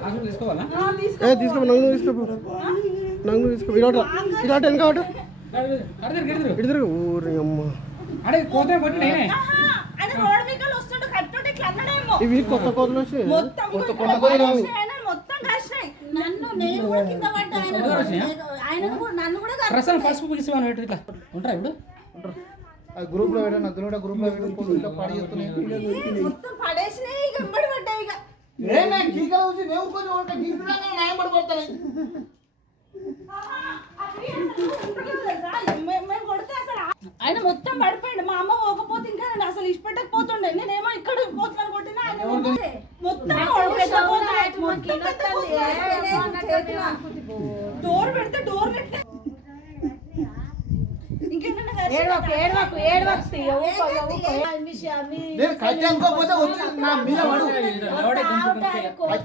ఏ తీసుకో నంగు తీసుకోపో నంగు తీసుకో. ఇలాట ఇలాట వెనక ఊరి అమ్మ. ఇవి కొత్త కోతలు వచ్చి మొత్తం కొత్త కొత్త కోతలు కాసినాయి, ఆయన మొత్తం కాసినాయి. నన్ను నేను కూడా కింద పడ్డా ఆయన ఎవరు వచ్చినాయా? ఆయన కూడా నన్ను కూడా కాదు. ప్రస్తుతం పసుపు పూసివాను పెట్టి ఇట్లా? ఉంటారా ఇప్పుడు? అది గ్రూప్లో కూడా గ్రూప్లో పెట్టి ఇట్లా పాడి చెప్తున్నాయి మొత్తం పడేసినాయి ఇక ఎంబడి పడ్డాయి ఇక గీకలు వచ్చి నేను కొంచెం ఉంటా గీకులాగా న్యాయం పడిపోతాయి. మేము- మేము కొడితే అసలు ఆ- ఆయన మొత్తం పడిపోయిండు. మా అమ్మ పోకపోతే ఇంకా నేను అసలు ఇష్టపెట్టకపోతుండే. నేనేమో ఇక్కడ పోతున్నాను కొట్టినా ఆయన మొత్తం. డోర్ పెడితే డోర్ పెట్టే. నేను కట్టి అనుకోకపోతే వచ్చి నా మీద పడు. 할 거야. 아,